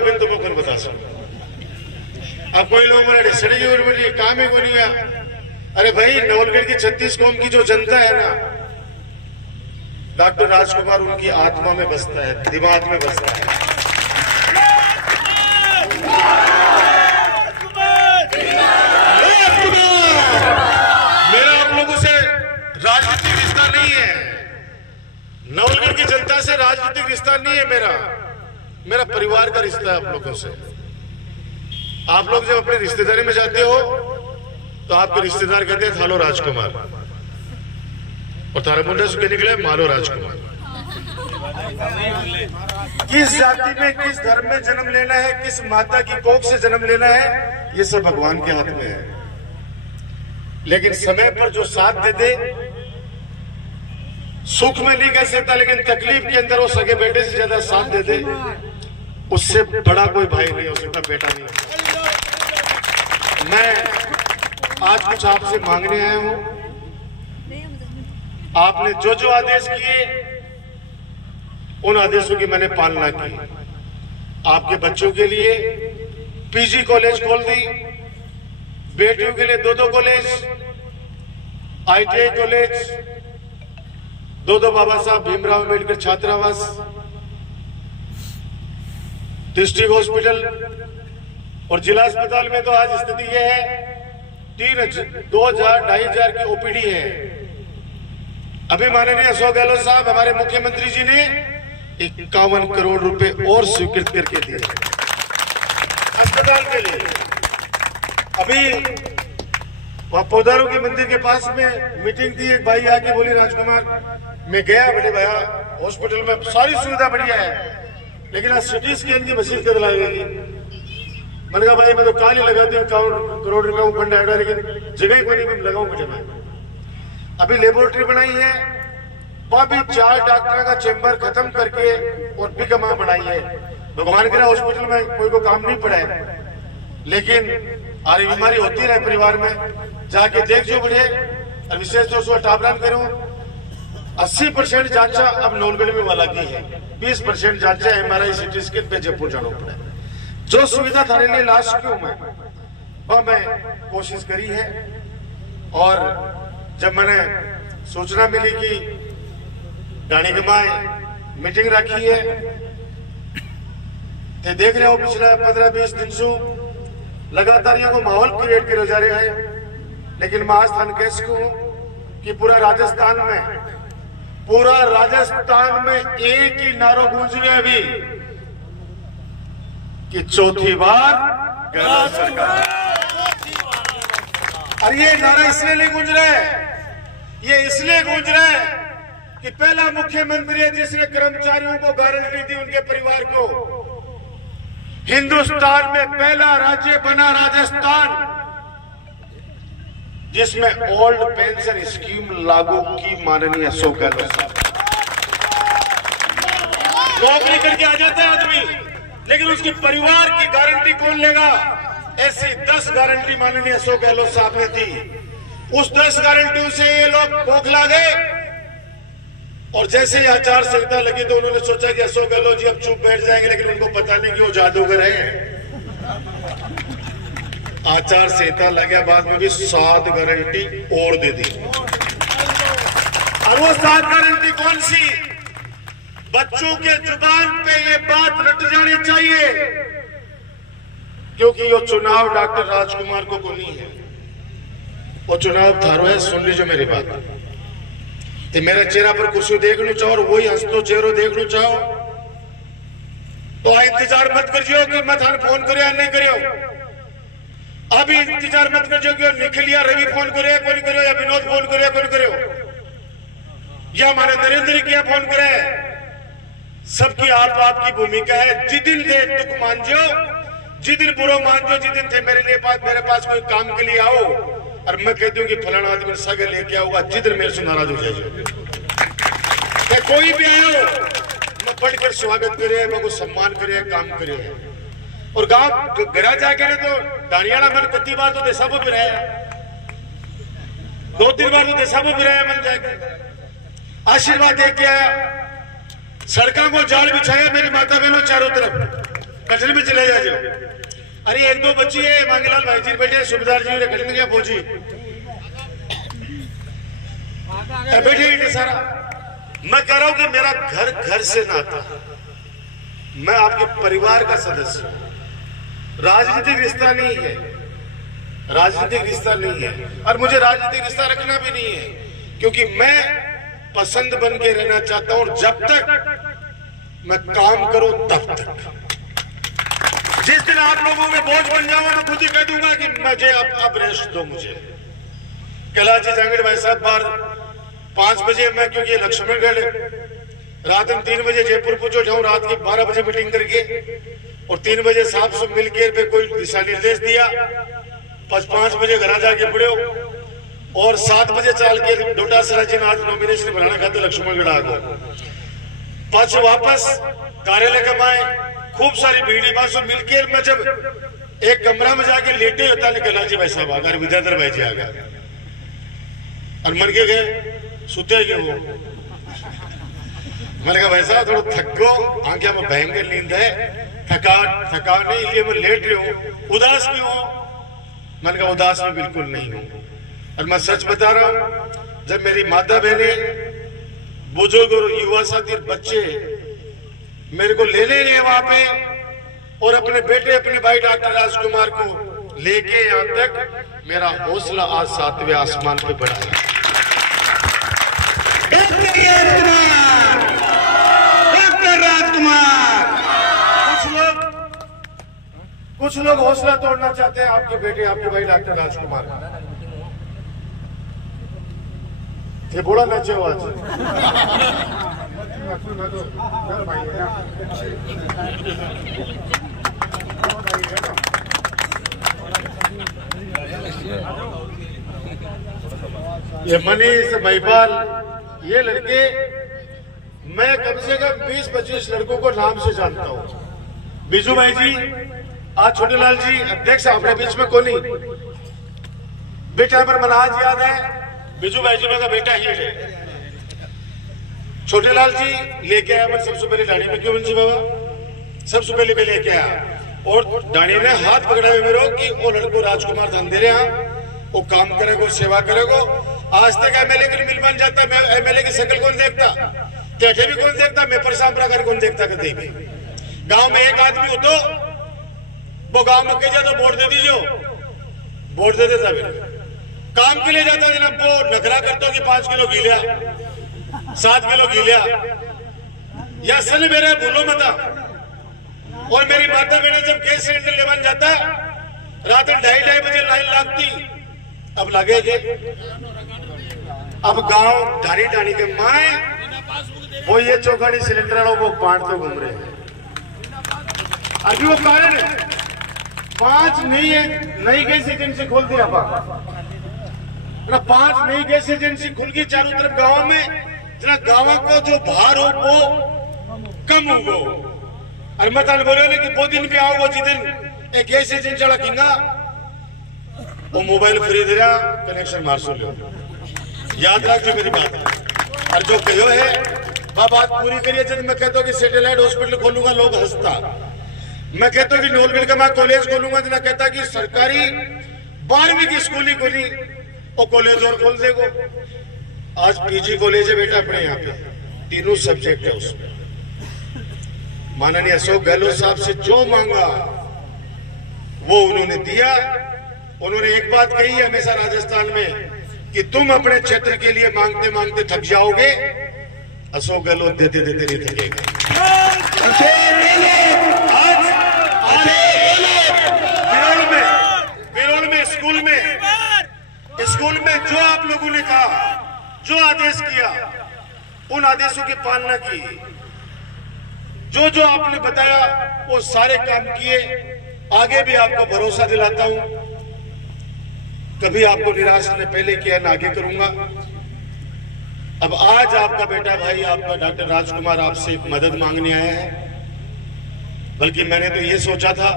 है बिल तो मैं बता सकूं। अब कोई लोग बोले सड़ी और बोलिए काम ही को नहीं है। अरे भाई, नवलगढ़ की 36 कौम की जो जनता है ना, डॉक्टर राजकुमार उनकी आत्मा में बसता है, दिमाग में बसता है। मेरा आप लोगों से राजनीतिक रिश्ता नहीं है, नवलगढ़ की जनता से राजनीतिक रिश्ता नहीं है मेरा परिवार का रिश्ता है आप लोगों से। आप लोग जब अपने रिश्तेदारी में जाते हो तो आपके रिश्तेदार कहते हैं थालो राजकुमार, और थारा मुंडा सुखे निकले मालो राजकुमार। किस जाति में, किस धर्म में जन्म लेना है, किस माता की कोख से जन्म लेना है, ये सब भगवान के हाथ में है। लेकिन समय पर जो साथ दे दे, सुख में नहीं कह सकता, लेकिन तकलीफ के अंदर वो सगे बेटे से ज्यादा साथ दे दे, उससे बड़ा कोई भाई नहीं हो सकता, बेटा नहीं हो सकता। मैं आज कुछ आपसे मांगने आया हूं। आपने जो जो आदेश किए, उन आदेशों की मैंने पालना की। आपके बच्चों के लिए पीजी कॉलेज खोल दी, बेटियों के लिए 2-2 कॉलेज, ITI कॉलेज, 2-2 बाबा साहब भीमराव अम्बेडकर छात्रावास, डिस्ट्रिक्ट हॉस्पिटल और जिला अस्पताल में तो आज स्थिति यह है 2,000-2,500 की OPD है। अभी माननीय अशोक गहलोत साहब हमारे मुख्यमंत्री जी ने 51 करोड़ रुपए और स्वीकृत करके दिए अस्पताल के लिए। अभी वहां पौधारों के मंदिर के पास में मीटिंग थी, एक भाई आके बोली राजकुमार मैं गया बड़े भैया हॉस्पिटल में सारी सुविधा बढ़िया है, लेकिन आज CT स्कैन की मशीन कद लगेगी। मैंने कहा भाई मैं तो काल ही लगाती हूँ 51 करोड़ रुपए को फंड आएगा, लेकिन जगह को नहीं मैं लगाऊं बेटे। मैं अभी लेबोरेटरी बनाई है, वहां भी 4 डॉक्टर का चेंबर खत्म करके और बिगमा बनाई है। भगवान के हॉस्पिटल में कोई को काम नहीं पड़ा है, लेकिन आरी बीमारी होती रहे परिवार में, जाके देख जो बढ़े। और विशेष तौर से टापरान करूं, 80% जांचा अब नवलगढ़ में वाला की है, 20% जांचा MRI CT स्कैन पे जयपुर जाना पड़ा है। जो सुविधा थारे लिए ला सकूं वह मैं कोशिश करी है। और जब मैंने सूचना मिली कि डाणी गमाए मीटिंग रखी है, तो देख रहे हो पिछले 15-20 दिन से लगातार यहाँ को माहौल क्रिएट किया जा रहा है। लेकिन मैं आज थान कह सकूं कि पूरा राजस्थान में एक ही नारो गूंज रहा है अभी कि चौथी बार गहलोत सरकार। और ये नारा इसलिए नहीं गूंज रहा है, ये इसलिए गूंज रहा है कि पहला मुख्यमंत्री है जिसने कर्मचारियों को गारंटी दी, उनके परिवार को। हिंदुस्तान में पहला राज्य बना राजस्थान जिसमें ओल्ड पेंशन स्कीम लागू की माननीय अशोक गहलोत साहब। नौकरी करके आ जाता है आदमी, लेकिन उसके परिवार की गारंटी कौन लेगा? ऐसी 10 गारंटी माननीय अशोक गहलोत साहब ने दी। उस 10 गारंटियों से ये लोग बौखला गए, और जैसे ही आचार संहिता लगी तो उन्होंने सोचा कि अशोक गहलोत जी अब चुप बैठ जाएंगे, लेकिन उनको पता नहीं कि वो जादूगर है। आचार संहिता लगे बाद में भी 7 गारंटी और दे दी। और वो 7 गारंटी कौन सी? बच्चों के जुबान पे ये बात रट जानी चाहिए, क्योंकि ये चुनाव डॉक्टर राजकुमार को नहीं है, वो चुनाव थारो है। सुन लीजिए मेरी बात, तो मेरा चेहरा पर कुर्सी देख लो चाहो और वही हंसतो चेहरा देख लो चाहो, तो इंतजार मत करियो कि मैं थाने फोन करो या नहीं करियो। अभी इंतजार मत करियो कि निखिल या रवि फोन करे कौन करो, या विनोद फोन करे कौन करो, या हमारे नरेंद्र किया फोन करे। सबकी आपकी भूमिका है। जिदिन दे दुख मान जो, जिदिन बुरो मान जो, जिदिन थे मेरे पास कोई काम के लिए आओ और मैं कहती हूँ कि फलाना आदमी सगे लेके आऊंगा, जिदिन मेरे से नाराज हो जाए। कोई भी आया हो मैं बढ़कर स्वागत करे, मैं सम्मान करे, काम करे। और गांव घर जाके तो डाणियाला मन कति बार तो देशा भी रहा, 2-3 बार तो देशा भी रहा मन जाके आशीर्वाद दे के आया। सड़कों को जाल बिछाया मेरी माता बहनों चारों तरफ, कचरे में चले जाओ। अरे एक दो बच्ची है मांगीलाल भाई जी बैठे, सुबेदार जी कचरे गया पहुंची बैठे सारा। मैं कह रहा हूं कि मेरा घर घर से नाता, मैं आपके परिवार का सदस्य हूं, राजनीतिक रिश्ता नहीं है, राजनीतिक रिश्ता नहीं है और मुझे राजनीतिक रिश्ता रखना भी नहीं है, क्योंकि मैं पसंद बन के रहना चाहता हूं और जब तक मैं काम करूं तब तक। जिस दिन आप लोगों में बोझ बन जाऊंगा मैं खुद ही कह दूंगा कि मुझे अब रेस्ट दो। मुझे कैलाश जी जांगड़ भाई साहब बार 5 बजे मैं, क्योंकि लक्ष्मणगढ़ रात में 3 बजे जयपुर पहुंचो जाऊं, रात के 12 बजे मीटिंग करके और 3 बजे साहब से मिलकर पे कोई दिशा निर्देश दिया, 5 बजे घर जाके पड़े और 7 बजे चाल के डोटा सरा जी आज नॉमिनेशन बनाने खाते लक्ष्मणगढ़ आ गए, पांच वापस कार्यालय कमाए, खूब सारी भीड़ी बात मिलकर मैं जब एक कमरा में जाके लेटे होता कैलाश जी भाई साहब आ गए, विद्याधर भाई जी आ गए और मर के गए सुते गए वो। मैंने कहा भाई साहब थोड़ा थक गो, आंखें में भयंकर नींद है, थकान नहीं, इसलिए मैं लेट रही हूँ, उदास क्यों हो? मैंने कहा उदास में बिल्कुल नहीं हूँ और मैं सच बता रहा हूँ, जब मेरी माता बहने बुजुर्ग और युवा साथी बच्चे मेरे को लेने गए वहां पे और अपने बेटे अपने भाई डॉक्टर राजकुमार को लेके यहां तक, मेरा हौसला आज 7वें आसमान पे बढ़ा है। डॉक्टर राजकुमार, कुछ लोग हौसला तोड़ना चाहते हैं आपके बेटे आपके भाई डॉक्टर राजकुमार। ये बड़ा नचे हो आज। ये मनीष महिपाल, ये लड़के मैं कम से कम 20-25 लड़कों को नाम से जानता हूँ। बिजू भाई जी, आज छोटेलाल जी अध्यक्ष अपने बीच में कोनी बेटा पर मना आज याद है, बिजू भाई जी मेरा बेटा ही है। छोटेलाल जी लेके आया, मैं सबसे पहले डाणी में क्यों बंसी बाबा सबसे पहले मैं लेके आया और डाणी ने हाथ पकड़ा हुए मेरे कि वो लड़को राजकुमार धन दे रहे हैं, वो काम करेगो, सेवा करेगो। आज तक एमएलए के मिल बन जाता, मैं एमएलए की शक्ल कौन देखता, तेठे भी कौन देखता, मैं परसाम प्रकार कौन देखता कभी भी। गांव में एक आदमी हो तो वो गांव में कह जाता वोट दे दीजिए, वोट दे देता, मेरे काम के लिए जाता जनाब, वो नखरा करता कि 5 किलो घी 7 किलो घी या सन मेरा भूलो मता। और मेरी माता बहने जब गैस सिलेंडर ले बन जाता रात 2:30 बजे लाइन लगती, अब लगेगे। अब गांव ढाणी ढाणी के माए वो ये चौखाड़ी सिलेंडर वालों को बांटते घूम रहे हैं। अभी वो कारण है 5 नई गैस एजेंसी खोल दिया, 5 नई गैस एजेंसी खुल गई चारों तरफ गांव में, जना गांव को जो भार हो वो कम हो। और मैं तान बोले कि 2 दिन पे आओ, जिस एक गैस एजेंसी वाला किंगा वो मोबाइल फ्री दे रहा, कनेक्शन मार सो लो। याद रख जो मेरी बात और जो कहो है वह बात पूरी करिए। जब मैं कहता हूँ कि सैटेलाइट हॉस्पिटल खोलूंगा लोग हंसता, मैं कहता हूँ कि नोलबिल का मैं कॉलेज खोलूंगा, जना कहता कि सरकारी 12वीं की स्कूल ही खोली वो कॉलेज और खोल देगो। आज पीजी कॉलेज है बेटा अपने यहाँ पे, 3 सब्जेक्ट है उसमें। माननीय अशोक गहलोत साहब से जो मांगा वो उन्होंने दिया। उन्होंने एक बात कही है हमेशा राजस्थान में कि तुम अपने क्षेत्र के लिए मांगते मांगते थक जाओगे, अशोक गहलोत देते देते नहीं थकेगा। बिरोल में स्कूल में जो आप लोगों ने कहा, जो आदेश किया, उन आदेशों की पालना की, जो आपने बताया वो सारे काम किए। आगे भी आपको भरोसा दिलाता हूं, कभी आपको निराश ने पहले किया ना आगे करूंगा। अब आज आपका बेटा भाई आपका डॉक्टर राजकुमार आपसे मदद मांगने आया है। बल्कि मैंने तो ये सोचा था,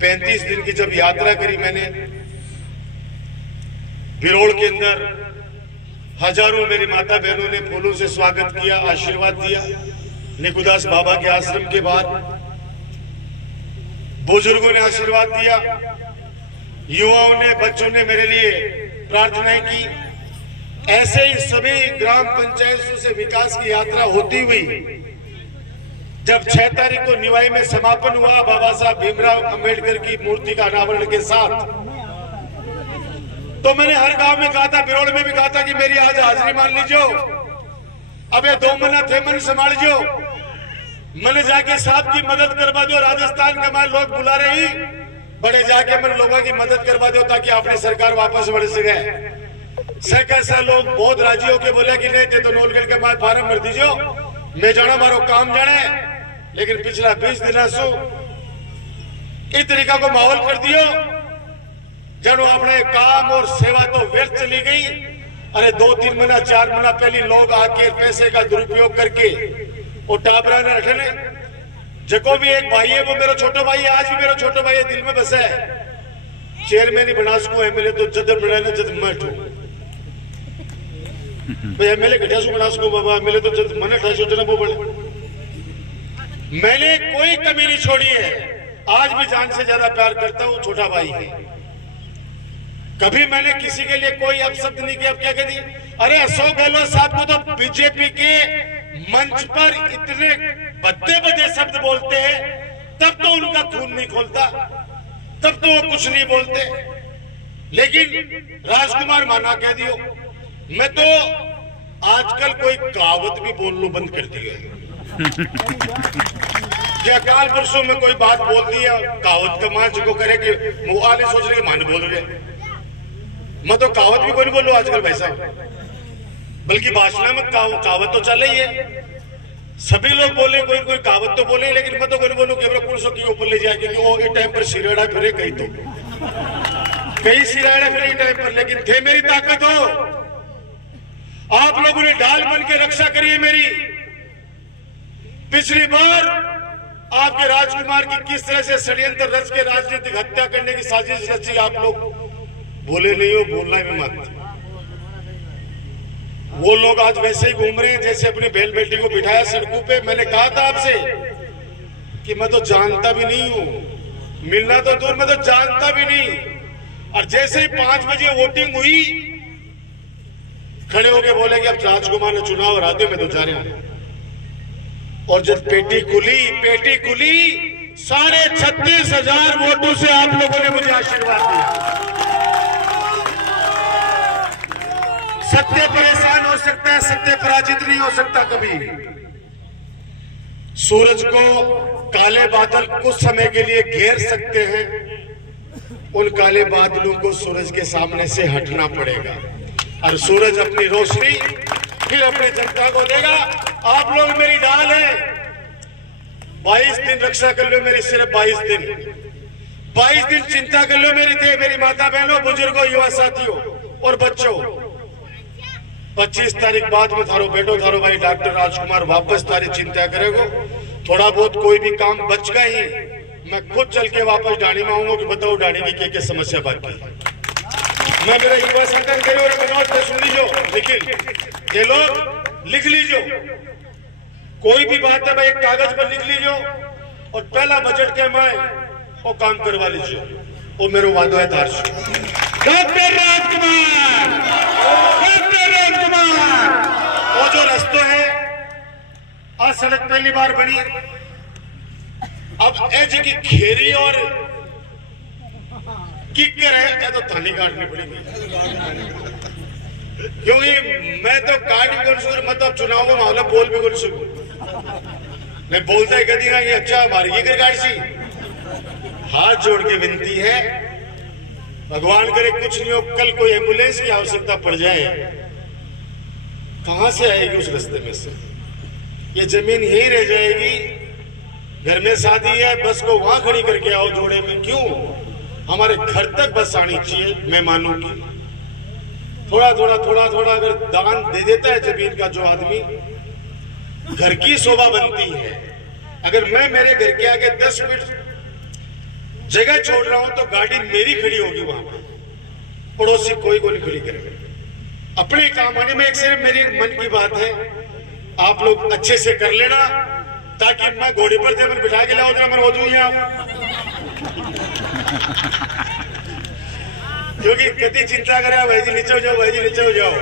35 दिन की जब यात्रा करी मैंने बिरोल के अंदर, हजारों मेरी माता बहनों ने फूलों से स्वागत किया, आशीर्वाद दिया। निकुदास बाबा के आश्रम के बाद बुजुर्गों ने आशीर्वाद दिया, युवाओं ने, बच्चों ने मेरे लिए प्रार्थनाएं की। ऐसे ही सभी ग्राम पंचायतों से विकास की यात्रा होती हुई जब 6 तारीख को निवाई में समापन हुआ बाबा साहब भीमराव अंबेडकर की मूर्ति का अनावरण के साथ, तो मैंने हर गांव में कहा था, बिरोड़ में भी कहा था कि मेरी आज हाजिरी मान लीजियो, अबे 2 महीना थे मन संभाल जो, मैंने जाके साहब की मदद करवा दो। राजस्थान के हमारे लोग बुला रही, बड़े जाके मैंने लोगों की मदद करवा दो ताकि अपनी सरकार वापस बढ़ सके। कैसा लोग बहुत राजी होके बोले कि नहीं थे तो नोलगढ़ के बाद फार्म भर दीजियो, मैं जाना मारो काम जाने। लेकिन पिछला 20 दिन सो इस तरीका को माहौल कर दियो जनो अपने काम और सेवा तो व्यर्थ चली गई। अरे 2-3 महीना 4 महीना पहले लोग आके पैसे का दुरुपयोग करके वो टाबरा ने रखने। जको भी एक भाई है वो मेरा छोटा भाई है, आज भी मेरा छोटा भाई है, दिल में बसा है। चेयरमैन ही बना सको एमएलए तो जदर बनाने जद मठ भाई एमएलए घटिया सो बना सको बाबा, एमएलए तो जद मने ठासो जना वो बड़े। मैंने कोई कमी नहीं छोड़ी है, आज भी जान से ज्यादा प्यार करता हूँ, छोटा भाई है। कभी मैंने किसी के लिए कोई अपशब्द नहीं किया। अब क्या कह दी, अरे अशोक गहलोत साहब को तो बीजेपी के मंच पर इतने भद्दे शब्द बोलते हैं, तब तो उनका खून नहीं खोलता, तब तो वो कुछ नहीं बोलते। लेकिन राजकुमार माना कह दियो, मैं तो आजकल कोई कहावत भी बोलना बंद कर दी है। क्या काल परसों में कोई बात बोल दी है, कहावत का मान को करे कि मुआले सोच रहे मान बोल रहे, मैं तो कहावत भी कोई नहीं बोलूं आजकल भाई साहब, बल्कि भाषण में कहावत तो चल रही है। सभी लोग बोले, कोई कोई कहावत तो बोले, लेकिन मैं तो कोई बोलूं कि पुरुषों की ऊपर ले जाए, क्योंकि वो इस टाइम पर सिरेड़ा फिरे कहीं तो कहीं सिरेड़ा फिरे इस टाइम पर। लेकिन थे मेरी ताकत हो, आप लोगों ने ढाल बन के रक्षा करी है मेरी। पिछली बार आपके राजकुमार की किस तरह से षड्यंत्र रच के राजनीतिक हत्या करने की साजिश रची, आप लोग बोले नहीं हो, बोलना भी मत। वो लोग आज वैसे ही घूम रहे हैं जैसे अपनी बहन बेटी को बिठाया सड़कों पे। मैंने कहा था आपसे कि मैं तो जानता भी नहीं हूं, मिलना तो दूर, मैं तो जानता भी नहीं। और जैसे ही 5 बजे वोटिंग हुई, खड़े होके बोले कि अब राजकुमार ने चुनाव हरा दो, मैं तो जा रहा हूं। और जब पेटी खुली 36,500 वोटों से आप लोगों ने मुझे आशीर्वाद दिया। सत्य परेशान हो सकता है, सत्य पराजित नहीं हो सकता कभी। सूरज को काले बादल कुछ समय के लिए घेर सकते हैं, उन काले बादलों को सूरज के सामने से हटना पड़ेगा और सूरज अपनी रोशनी फिर अपनी जनता को देगा। आप लोग मेरी ढाल है। 22 दिन रक्षा कर लो मेरी, सिर्फ 22 दिन चिंता कर लो मेरी माता बहनों, बुजुर्गों, युवा साथियों और बच्चों। 25 तारीख बाद में थारो बेटो, थारो भाई डॉक्टर राजकुमार वापस तारी चिंता करेगो। थोड़ा बहुत कोई भी काम बच गया ही, मैं खुद चल के वापस डाणी में आऊंगा कि बताओ डाणी की क्या समस्या बाकी। मैं मेरा युवा संगठन करी और सुन लीजिए, लेकिन ये लोग लिख लीजिए, कोई भी बात है भाई एक कागज पर लिख लीजिए और पहला बजट के मैं वो काम करवा लीजिए। वो मेरा वादा है तार डॉक्टर राजकुमार, वो जो रास्ते है आज सड़क पहली बार बनी, अब ऐसे की घेरी और किकर है क्या तो थाली काटनी पड़ेगी, क्योंकि मैं तो काट भी कर सकूं, मतलब चुनाव में मामला बोल भी कर सकूं। मैं बोलता ही कदी ये अच्छा हमारी ये गाड़ी सी। हाथ जोड़ के विनती है, भगवान करे कुछ नहीं हो, कल कोई एम्बुलेंस की आवश्यकता पड़ जाए, कहां से आएगी उस रास्ते में से? ये जमीन यही रह जाएगी। घर में शादी है, बस को वहां खड़ी करके आओ जोड़े में, क्यों? हमारे घर तक बस आनी चाहिए मेहमानों की। थोड़ा थोड़ा अगर दान दे देता है जमीन का जो आदमी, घर की शोभा बनती है। अगर मैं मेरे घर के आगे 10 फीट जगह छोड़ रहा हूं तो गाड़ी मेरी खड़ी होगी वहां पर, पड़ोसी कोई को नहीं खड़ी करेगा। अपने काम आने में एक सिर्फ मेरी मन की बात है, आप लोग अच्छे से कर लेना। ताकि मैं घोड़ी पर थे बिठा के लाओ मैं हो जू यहाँ क्योंकि कितनी चिंता करे भाई जी नीचे हो जाओ, भाई जी नीचे हो जाओ।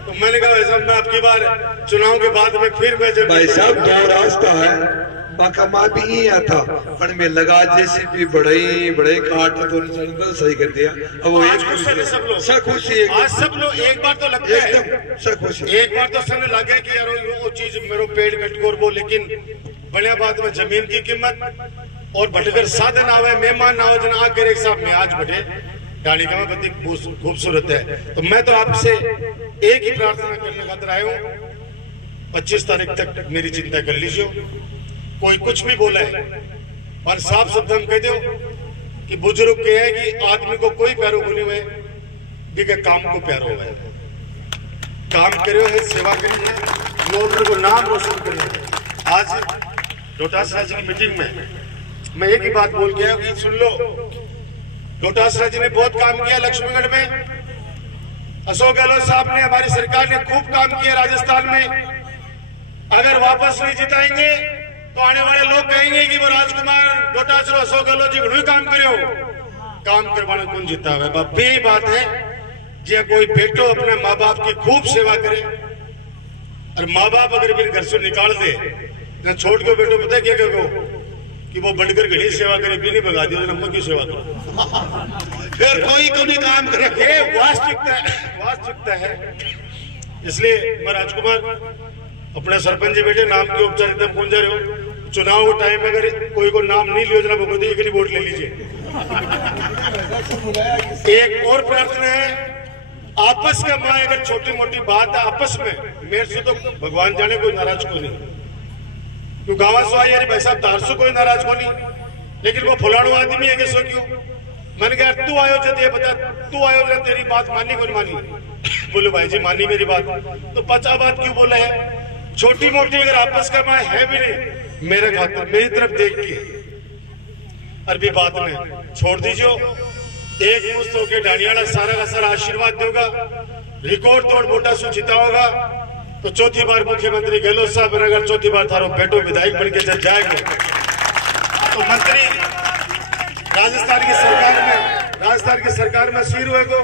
तो मैंने कहा भाई साहब मैं आपकी बार चुनाव के बाद में फिर मैं जब भाई साहब दो रास्ता है बाका माँ भी ही आता पर में लगा जैसे भी बड़े काट तो सही कर दिया। अब वो एक खुशी आज सब लोग एक बार तो लगता है एक बार तो सब लगे कि यार वो चीज मेरे पेड़ कटकोर वो, लेकिन बढ़िया बात में जमीन की कीमत और भटकर साधन आवे मेहमान ना हो जना आकर एक साथ में आज बटे डाली का बड़ी खूबसूरत है। तो मैं तो आपसे एक ही प्रार्थना करने खातिर आया हूँ 25 तारीख तक मेरी चिंता कर लीजिए। कोई कुछ भी बोला है पर साफ शब्द हम कह दो कि बुजुर्ग के है कि आदमी को कोई पैरो को नहीं हुए बिके काम को प्यारो हुआ है। काम करो है सेवा करिए लोगों को नाम रोशन करिए। आज डोटासरा जी की मीटिंग में मैं एक ही बात बोल गया कि सुन लो डोटासरा जी ने बहुत काम किया लक्ष्मीगढ़ में, अशोक गहलोत साहब ने हमारी सरकार ने खूब काम किया राजस्थान में। अगर वापस नहीं जिताएंगे तो आने वाले लोग कहेंगे कि वो राजकुमार डोटासरा अशोक गहलोत जी घणो काम करो, काम करवाना कौन जीता है। बाप यही बात है जे कोई बेटो अपने माँ बाप की खूब सेवा करे और माँ बाप अगर मेरे घर से निकाल दे ना छोड़ के बेटो पता है क्या कहो कि वो बढ़कर घड़ी सेवा करे भी नहीं भगा दियो नम्मा की सेवा करो फिर कोई नहीं काम करे। ये वास्तविकता है। इसलिए मैं राजकुमार अपने सरपंच जी बेटे नाम की औपचारिकता पहुंच जा रहे हो। चुनाव के टाइम में अगर कोई को नाम नहीं लियो जना भगवती एक ही वोट ले लीजिए। एक और प्रार्थना है आपस का माँ अगर छोटी मोटी बात है आपस में मेरे से तो भगवान जाने कोई नाराज को नहीं क्यों गावा सो आई भाई साहब तार से कोई नाराज को नहीं, लेकिन वो फुलाणु आदमी है कैसो क्यों मैंने कहा तू आयो ये बता तू आयो तेरी बात मानी कौन मानी बोले भाई जी मानी मेरी बात तो 50 बात क्यों बोला है। छोटी मोटी अगर आपस का माँ है भी नहीं मेरे खातिर मेरी तरफ देख के अरबी बात में छोड़ दीजिए। एक मुश्त होकर डानियाला सारा का सारा आशीर्वाद देगा, रिकॉर्ड तोड़ वोटा से जीता होगा। तो चौथी बार मुख्यमंत्री गहलोत साहब अगर चौथी बार थारो बेटो विधायक बन के जब जाएंगे तो मंत्री राजस्थान की सरकार में सीर हुए को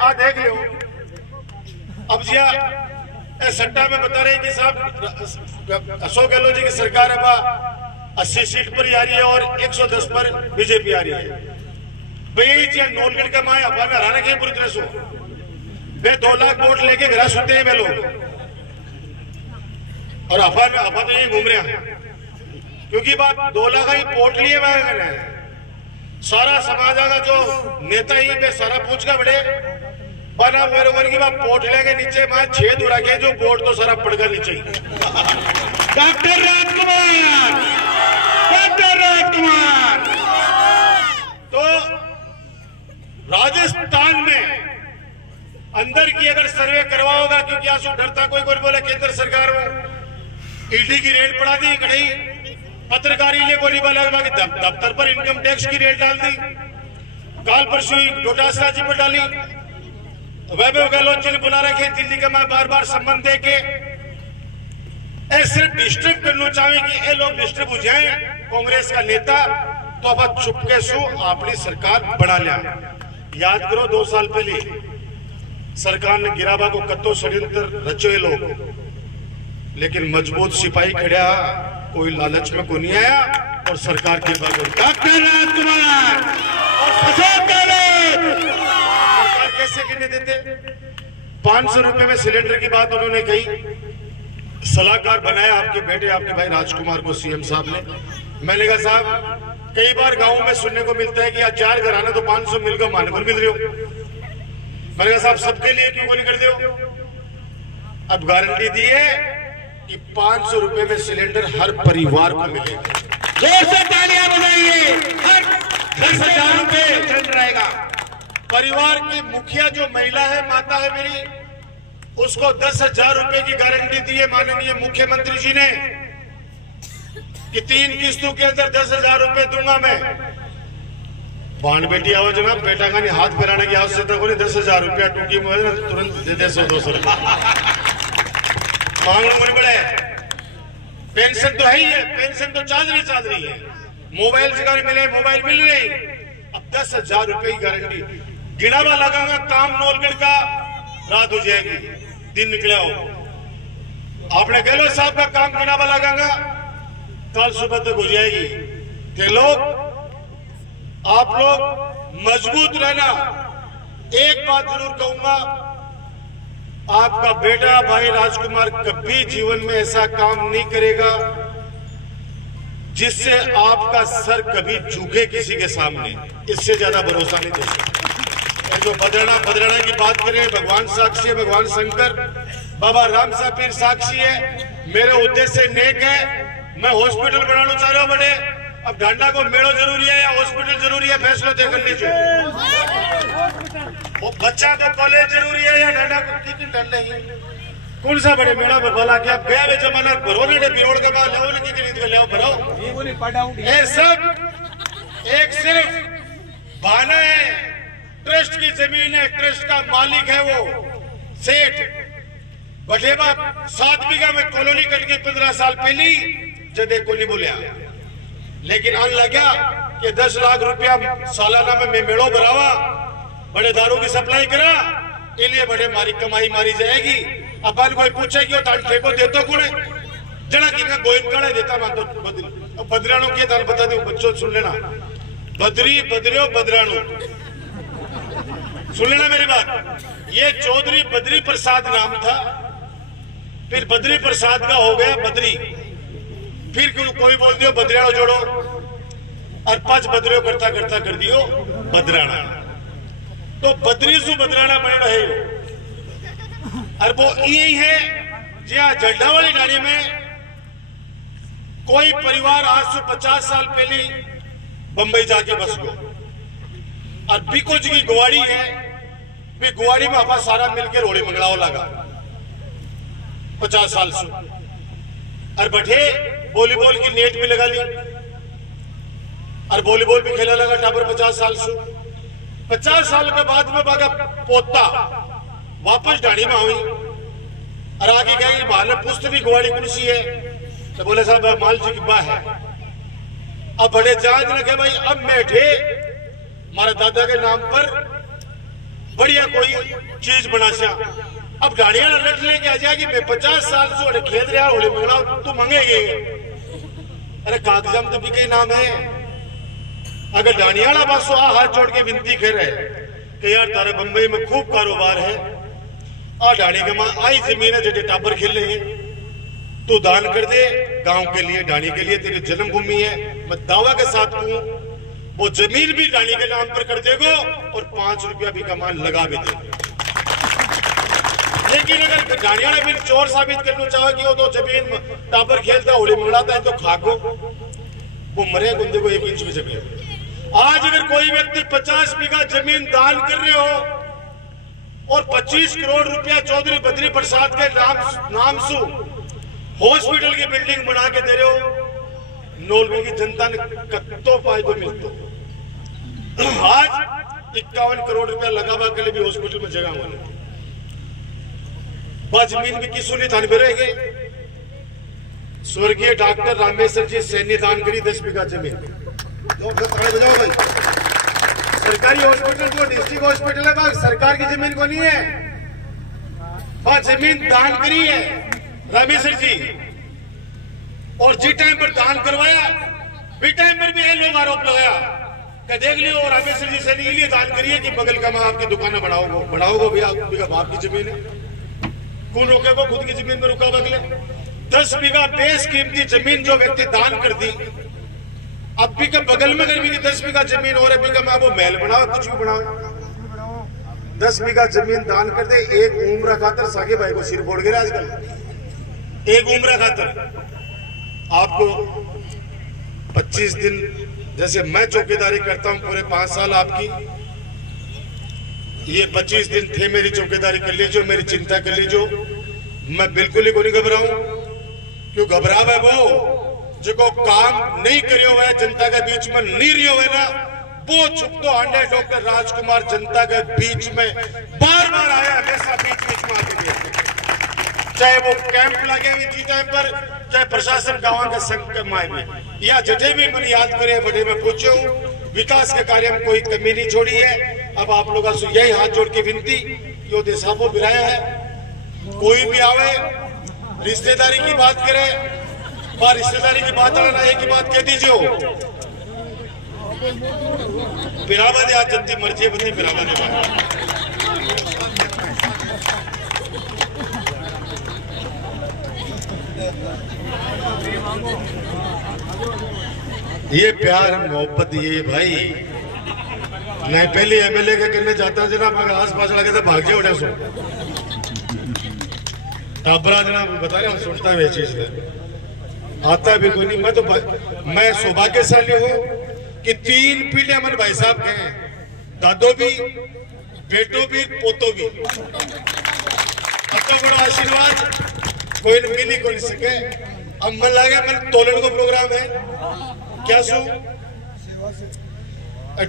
आ देख लो। अब जिया सट्टा में बता रहे कि साहब अशोक गहलोत जी की सरकार है 80 सीट पर आ रही है और 110 पर बीजेपी आ रही है। भाई जी नोलगढ़ का माए अपन हराने के पूरी तरह से वे 2 लाख वोट लेके घर सुनते हैं वे लोग और अफा तो यही घूम रहे हैं क्योंकि बात 2 लाख ही वोट लिए मैं सारा समाज का जो नेता ही पे सारा पूछ का बड़े बना मेरे की बात वोट लेके नीचे मैं 6 दूरा के जो वोट तो सारा पड़कर नीचे डॉक्टर राजकुमार तो राजस्थान में अंदर की अगर सर्वे करवाओगा क्योंकि आंसू डरता कोई बोले केंद्र सरकार में ईडी की रेट बढ़ा दी कहीं पत्रकारी लिए बोली बोला दफ्तर पर इनकम टैक्स की रेट डाल दी काल परसों डोटासरा जी पर डाली। वैभव गहलोत जी ने बुला रखे दिल्ली का मैं बार बार संबंध दे के सिर्फ डिस्टर्ब करना चाहे कि ये लोग डिस्टर्ब हो जाए कांग्रेस का नेता तो अब चुपके सु अपनी सरकार बना लिया। याद करो 2 साल पहले सरकार ने गिराबा को कत्तो षड्यंत्र रचे लोग लेकिन मजबूत सिपाही खड़ा कोई लालच में को नहीं आया और सरकार की डॉक्टर राजकुमार और सरकार कैसे गिरने देते 500 रुपए में सिलेंडर की बात उन्होंने कही सलाहकार बनाया आपके बेटे आपके भाई राजकुमार को सीएम साहब ने। मैंने कहा साहब कई बार गांव में सुनने को मिलता है कि आज 4 घर आने तो 500 मिलकर माने को मिल रही हो। मैंने कहा साहब सबके लिए क्यों नहीं कर दो। अब गारंटी दी है कि 500 रुपए में सिलेंडर हर परिवार को मिलेगा। जोर से तालियां बजाइए। हर 10,000 रुपए चल रहेगा। परिवार की मुखिया जो महिला है माता है मेरी उसको 10,000 रुपए की गारंटी दी है माननीय मुख्यमंत्री जी ने कि 3 किस्तों के अंदर 10,000 रुपए दूंगा मैं। बाण बेटी आओ जनाब बेटा का नहीं हाथ फैलाने की आवश्यकता को नहीं 10,000 रुपया टूकी तुरंत दे 100-200 रुपए मांगना मन पड़े पेंशन तो है ही है, पेंशन तो चाल रही है। मोबाइल जगह मिले, मोबाइल मिल रही। अब 10,000 रुपए की गारंटी। गिड़ावा लगाऊंगा काम नौलगढ़ का, रात हो जाएगी, दिन निकला हो। आपने गहलोत साहब का काम गिड़ावा लगाऊंगा, कल सुबह तक हो जाएगी। के लोग, आप लोग मजबूत रहना। एक बात जरूर कहूंगा, आपका बेटा भाई राजकुमार कभी जीवन में ऐसा काम नहीं करेगा जिससे आपका सर कभी झुके किसी के सामने। इससे ज्यादा भरोसा नहीं दे सकता। जो बदराना की बात करें, भगवान साक्षी है, भगवान शंकर, बाबा राम साहब पीर साक्षी है। मेरे उद्देश्य नेक है। मैं हॉस्पिटल बनाना चाह रहा हूं बड़े। अब ढांडा को मेड़ो जरूरी है या हॉस्पिटल जरूरी है, फैसला तय कर लीजिए। वो बच्चा को कॉलेज जरूरी है या ढांडा को ढांडा ही कौन सा बड़े मेड़ा पर भला क्या गया वे जमाना भरोने ने बिरोड़ का बाल लेवल की नीति को लेओ भरो। ये सब एक सिर्फ बहाना है। ट्रस्ट की जमीन है, ट्रस्ट का मालिक है वो सेठ बठेबा। 7 बीघा में कॉलोनी कट गई 15 साल पहली, जदे को नहीं बोलिया। लेकिन अन लगा कि 10 लाख रुपया सालाना में मेड़ो भरावा, बड़े दारू की सप्लाई करा, इलिए बड़े मारी कमाई मारी जाएगी। अब कोई पूछे कि ठेको देतो कौन है, जना की का गोइंदगढ़ देता मान तो बदराणु के दाल बता दे बच्चों सुन लेना। बदरी बदरियो बदराणु सुन लेना मेरी बात। ये चौधरी बद्री प्रसाद नाम था, फिर बद्री प्रसाद का हो गया बद्री, फिर कोई बोल दियो बदरियाणो जोड़ो, और 5 बदरियो करता करता कर दियो बदराणा। तो बद्री सु बदराणा बन रहे। और वो यही है जहां जड्डा वाली डाली में कोई परिवार आज से 50 साल पहले बंबई जाके बस गो। और बिको जी की गुवाड़ी है, भी गुवाड़ी में आपा सारा मिलकर रोड़ी मंगलाओ लगा 50 साल से। और बैठे वॉलीबॉल की नेट भी लगा ली और वॉलीबॉल भी खेला लगा टाबर 50 साल से। 50 साल के बाद में बागा पोता वापस डाड़ी में हुई और आगे गई माल पुस्त भी गुवाड़ी कुर्सी है। तो बोले साहब माल जी की बा है। अब बड़े जांच लगे भाई, अब बैठे हमारे दादा के नाम पर बढ़िया कोई चीज बना सा। अब गाड़ियां लट लेके आ जाएगी। मैं 50 साल से खेद रहा होली मंगला तू मंगेगे। अरे कागजाम तो भी नाम है। अगर डानियाला बस हाथ जोड़ के विनती कर रहे कि यार तारे बंबई में खूब कारोबार है, आ डाणी के मां आई जमीन है जो टाबर खेल रहे हैं, तू दान कर दे गांव के लिए, डाणी के लिए, तेरी जन्मभूमि है। मैं दावा के साथ कहूं वो जमीन भी डाणी के नाम पर कर देगो और 5 रुपया भी कमान लगा भी दे। लेकिन अगर डाणियाला भी चोर साबित करना चाहो कि वो तो जमीन टाबर खेलता होली मंगलाता है तो खागो, वो मरे गुंदे को 1 इंच भी जमीन। आज अगर कोई व्यक्ति 50 बीघा जमीन दान कर रहे हो और 25 करोड़ रुपया चौधरी बद्री प्रसाद के नाम से हॉस्पिटल की बिल्डिंग बना के दे रहे हो, नौलगढ़ की जनता ने कत्तो फायदो मिलतो। आज 51 करोड़ रुपया लगावा के लिए भी हॉस्पिटल में जगह होने जमीन भी किसू नहीं थान रहेगी। स्वर्गीय डॉक्टर रामेश्वर जी सैनी दान करी 10 बीघा जमीन। बजाओ भाई। सरकारी हॉस्पिटल जो डिस्ट्रिक्ट हॉस्पिटल है सरकार की जमीन को नहीं है, वह जमीन दान करी है रामेश्वर जी। और जिस टाइम पर दान करवाया भी टाइम पर भी ये लोग आरोप लगाया कि देख लियो रामेश्वर जी सैनी लिए दान करिए कि बगल का मां आपकी दुकान बढ़ाओगे भैया बाप की जमीन है, कौन रोकेगा? खुद की जमीन में रुका बगले। 10 बीघा बेस कीमती जमीन जो व्यक्ति दान कर दी, अब भी कब बगल में भी 10 बीघा जमीन और अभी कम वो महल बनाओ कुछ भी बनाओ। 10 बीघा जमीन दान कर दे, एक उम्र खातर सागे भाई को सिर फोड़ गिरा आजकल। एक उम्र खातर आपको 25 दिन, जैसे मैं चौकीदारी करता हूं पूरे 5 साल आपकी, ये 25 दिन थे मेरी चौकीदारी कर लीजिए, मेरी चिंता कर लीजिए। मैं बिल्कुल ही को नहीं घबराऊं। क्यों घबराव है वो जो काम नहीं करियो है, जनता के बीच में नहीं रियो है ना, वो चुप तो आंडे डॉक्टर राजकुमार जनता के बीच में बार बार आया, हमेशा बीच में आके दिया। चाहे वो कैंप लगे हुए थी टाइम पर, चाहे प्रशासन गाँव का संकट में या जटे भी मन याद करे बड़े में पूछो विकास के कार्य में कोई कमी नहीं छोड़ी है। अब आप लोगों से यही हाथ जोड़ के विनती यो देसाबो बिराया है, कोई भी आवे रिश्तेदारी की बात करे, बार रिश्तेदारी की बात आना एक ही बात कह दीजिए बिरावा दे, आज जनती मर्जी बदली बिरावा दे। ये प्यार मोहब्बत ये भाई नहीं पहले एमएलए के करने जाता जनाब अगर आस पास लगे तो भाग जाए उठे सो टाबरा जनाब बता रहे सुनता है चीज आता भी कोई नहीं। मैं सौभाग्यशाली हूँ कि 3 पीढ़ी अमन भाई साहब के हैं, दादो भी बेटो भी पोतो भी। अब तो बड़ा आशीर्वाद कोई मिल ही कोई सके। अब मन लगा मन तोलन को प्रोग्राम है क्या सो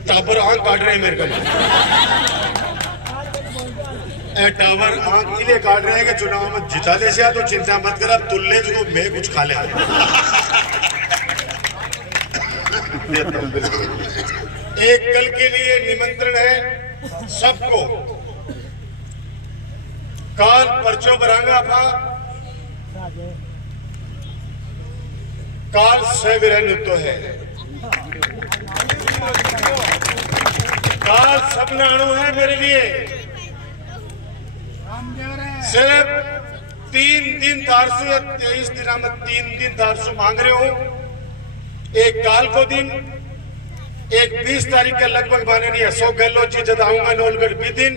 टावर आंख काट रहे हैं मेरे को टावर आंख इन्हें काट रहे हैं कि चुनाव में जिता दे तो चिंता मत कर, अब तुल्ले जो मैं कुछ खा ले। एक कल के लिए निमंत्रण है सबको, काल पर्चो बरांगा था, काल सविरन तो है, काल सपना अणु है मेरे लिए। सिर्फ 3 दिन दारसू या 23 दिन में 3 दिन दारसू मांग रहे हो। एक काल को दिन, एक 20 तारीख का लगभग माने नहीं है 100 गलो जी जताऊंगा नौलगढ़ भी दिन,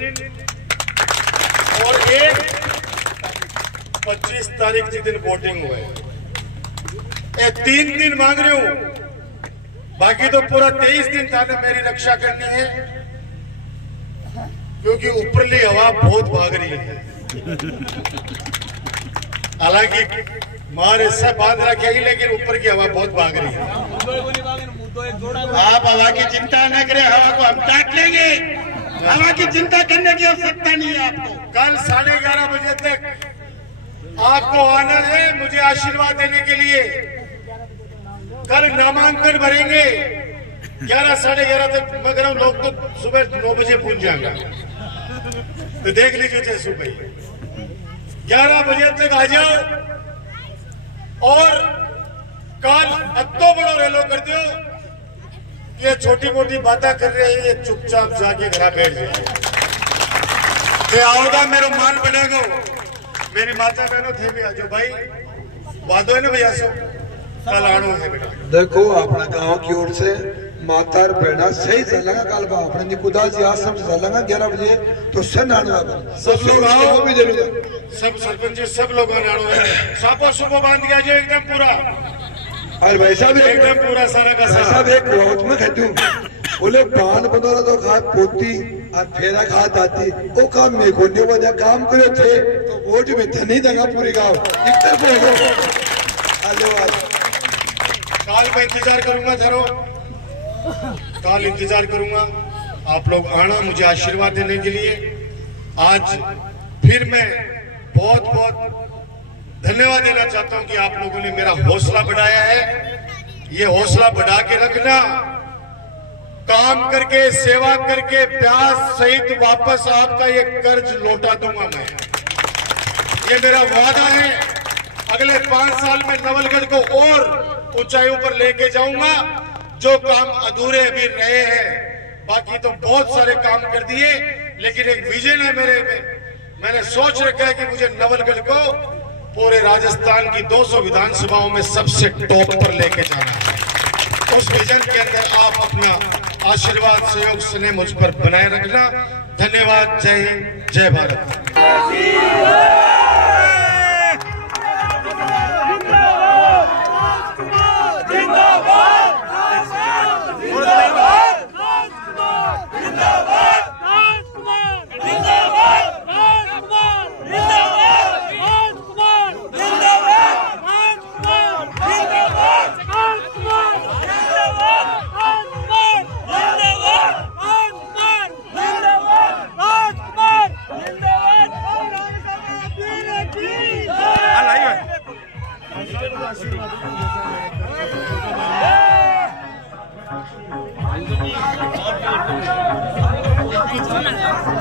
और एक 25 तारीख के दिन वोटिंग हुआ है। 3 दिन मांग रहे हूं, बाकी तो पूरा 23 दिन था ना मेरी रक्षा करनी है, क्योंकि ऊपरली हवा बहुत भाग रही है। हालांकि मारे सब बांध रखेगी लेकिन ऊपर की हवा बहुत भाग रही है। आप हवा की चिंता न करें, हवा को हम काट लेंगे। हवा की चिंता करने की आवश्यकता नहीं है आपको। कल 11:30 बजे तक आपको आना है मुझे आशीर्वाद देने के लिए। कल नामांकन भरेंगे 11 साढ़े 11 तक, मगर लोग तो सुबह 9 बजे पहुंच जाएंगे, तो देख लीजिए जैसू भाई 11 बजे तक आ जाओ। और कल अत्तो बड़ो रेलो कर दो, ये छोटी मोटी बातें कर रहे हैं, ये चुपचाप जाके घर बैठ जाए आओगा मेरा मान बनेगा। मेरी माता बहनों थे भी आजो भाई वादो है ना भैया सो कल आनो है बेटा। देखो अपना गांव की ओर से माता और बहना सही चलेगा कल अपने निकुदा जी आश्रम से चलेगा 11 बजे तो सन आना सब लोग आओ भी जरूर, सब सरपंच सब लोग आना है। सापो सुबह बांध गया जो एकदम पूरा, और वैसा भी एकदम पूरा सारा का वैसा भी एक बहुत में कहती हूँ बोले पान बदौरा तो खा पोती और फेरा खा दाती वो काम में खोने वजह काम करे थे तो वोट में थे नहीं देगा पूरी गाँव काल मैं इंतजार करूंगा धरो, काल इंतजार करूंगा आप लोग आना मुझे आशीर्वाद देने के लिए। आज फिर मैं बहुत बहुत धन्यवाद देना चाहता हूं कि आप लोगों ने मेरा हौसला बढ़ाया है। ये हौसला बढ़ा के रखना, काम करके सेवा करके ब्याज सहित वापस आपका ये कर्ज लौटा दूंगा मैं, ये मेरा वादा है। अगले 5 साल में नवलगढ़ को और ऊंचाइयों पर लेके जाऊंगा। जो काम अधूरे भी रहे हैं, बाकी तो बहुत सारे काम कर दिए, लेकिन एक विजन है मेरे में। मैंने सोच रखा है कि मुझे नवलगढ़ को पूरे राजस्थान की 200 विधानसभाओं में सबसे टॉप पर लेके जाना है। उस विजन के अंदर आप अपना आशीर्वाद सहयोग स्नेह मुझ पर बनाए रखना। धन्यवाद। जय हिंद, जय भारत। Thank you.